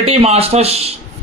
Celebrity master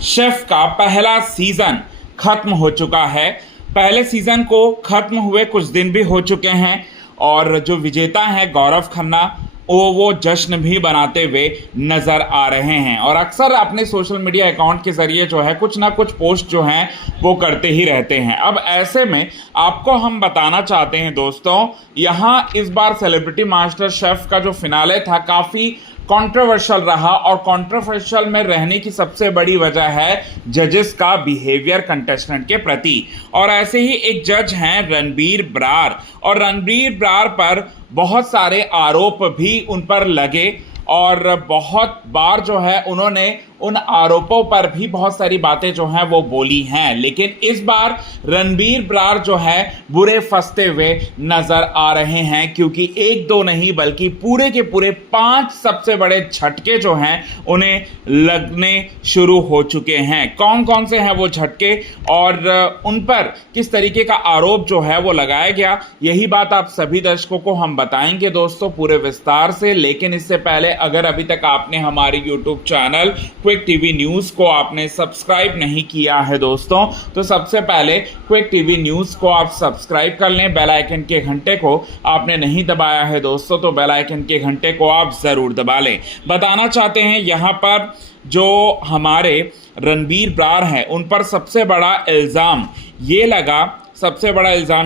chef का पहला season खत्म हो चुका है। पहले सीजन को खत्म हुए कुछ दिन भी हो चुके हैं और जो विजेता हैं गौरव खन्ना वो जश्न भी बनाते हुए नजर आ रहे हैं और अक्सर अपने सोशल मीडिया अकाउंट के जरिए जो है कुछ ना कुछ पोस्ट जो हैं वो करते ही रहते हैं। अब ऐसे में आपको हम बताना चाहते हैं दोस्तों, यहाँ इस बार सेलिब्रिटी मास्टर शेफ का जो फिनाले था काफ़ी कंट्रोवर्शियल रहा और कंट्रोवर्शियल में रहने की सबसे बड़ी वजह है जजेस का बिहेवियर कंटेस्टेंट के प्रति। और ऐसे ही एक जज हैं रणबीर ब्रार और रणबीर ब्रार पर बहुत सारे आरोप भी उन पर लगे और बहुत बार जो है उन्होंने उन आरोपों पर भी बहुत सारी बातें जो हैं वो बोली हैं। लेकिन इस बार रणबीर ब्रार जो है बुरे फंसते हुए नजर आ रहे हैं क्योंकि एक दो नहीं बल्कि पूरे के पूरे 5 सबसे बड़े झटके जो हैं उन्हें लगने शुरू हो चुके हैं। कौन कौन से हैं वो झटके और उन पर किस तरीके का आरोप जो है वो लगाया गया, यही बात आप सभी दर्शकों को हम बताएंगे दोस्तों पूरे विस्तार से। लेकिन इससे पहले अगर अभी तक आपने हमारे YouTube channel quick TV news को आपने सब्सक्राइब नहीं किया है दोस्तों, तो सबसे पहले क्विक टीवी न्यूज़ को आप सब्सक्राइब कर लें। बेल आइकन के घंटे को आपने नहीं दबाया है दोस्तों तो बेल आइकन के घंटे को आप ज़रूर दबा लें। बताना चाहते हैं यहाँ पर जो हमारे रणबीर ब्रार हैं उन पर सबसे बड़ा इल्ज़ाम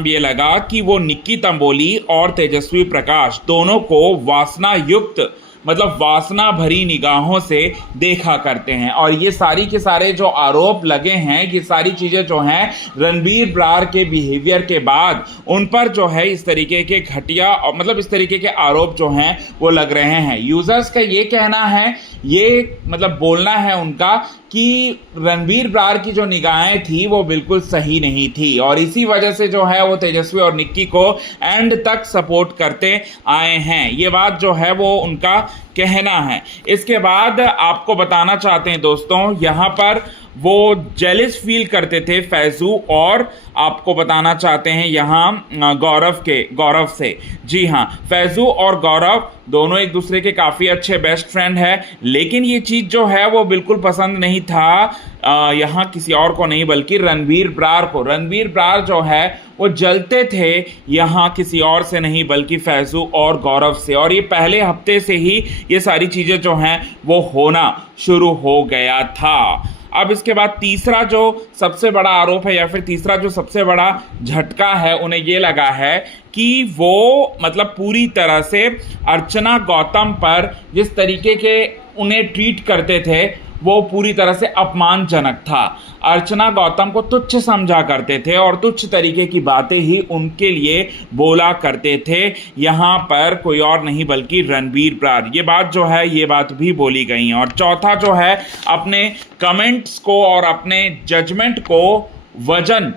ये लगा कि वो निक्की तंबोली और तेजस्वी प्रकाश दोनों को वासना युक्त मतलब वासना भरी निगाहों से देखा करते हैं। और ये सारी के सारे जो आरोप लगे हैं, ये सारी चीज़ें जो हैं रणबीर ब्रार के बिहेवियर के बाद उन पर जो है इस तरीके के घटिया मतलब इस तरीके के आरोप जो हैं वो लग रहे हैं। यूज़र्स का ये कहना है, ये मतलब बोलना है उनका कि रणबीर ब्रार की जो निगाहें थी वो बिल्कुल सही नहीं थी और इसी वजह से जो है वो तेजस्वी और निक्की को एंड तक सपोर्ट करते आए हैं। ये बात जो है वो उनका कहना है। इसके बाद आपको बताना चाहते हैं दोस्तों, यहाँ पर वो जेलिस फील करते थे फैजू और आपको बताना चाहते हैं यहाँ गौरव से। जी हाँ, फैजू और गौरव दोनों एक दूसरे के काफ़ी अच्छे बेस्ट फ्रेंड है, लेकिन ये चीज़ जो है वो बिल्कुल पसंद नहीं था यहाँ किसी और को नहीं बल्कि रणबीर ब्रार को। रणबीर ब्रार जो है वो जलते थे यहाँ किसी और से नहीं बल्कि फैजू और गौरव से और ये पहले हफ्ते से ही ये सारी चीज़ें जो हैं वो होना शुरू हो गया था। अब इसके बाद तीसरा जो सबसे बड़ा आरोप है या फिर तीसरा जो सबसे बड़ा झटका है उन्हें ये लगा है कि वो मतलब पूरी तरह से अर्चना गौतम पर जिस तरीके के उन्हें ट्रीट करते थे वो पूरी तरह से अपमानजनक था। अर्चना गौतम को तुच्छ समझा करते थे और तुच्छ तरीके की बातें ही उनके लिए बोला करते थे। यहाँ पर कोई और नहीं बल्कि रणबीर ब्रार। ये बात जो है ये बात भी बोली गई। और चौथा जो है अपने कमेंट्स को और अपने जजमेंट को वजन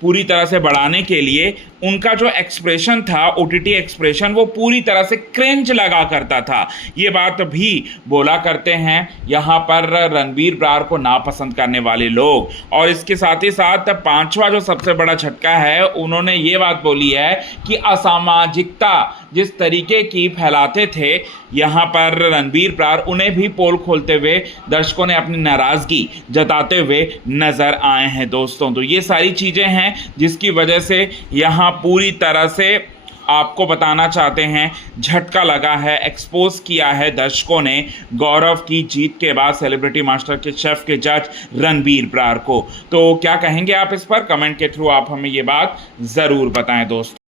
पूरी तरह से बढ़ाने के लिए उनका जो एक्सप्रेशन था ओटीटी एक्सप्रेशन वो पूरी तरह से क्रिंज लगा करता था। ये बात भी बोला करते हैं यहाँ पर रणबीर ब्रार को नापसंद करने वाले लोग। और इसके साथ ही साथ पांचवा जो सबसे बड़ा झटका है उन्होंने ये बात बोली है कि असामाजिकता जिस तरीके की फैलाते थे यहाँ पर रणबीर ब्रार, उन्हें भी पोल खोलते हुए दर्शकों ने अपनी नाराज़गी जताते हुए नज़र आए हैं दोस्तों। तो ये सारी चीज़ें हैं जिसकी वजह से यहाँ पूरी तरह से आपको बताना चाहते हैं झटका लगा है, एक्सपोज किया है दर्शकों ने गौरव की जीत के बाद सेलिब्रिटी मास्टर के शेफ के जज रणबीर ब्रार को। तो क्या कहेंगे आप इस पर? कमेंट के थ्रू आप हमें ये बात ज़रूर बताएं दोस्तों।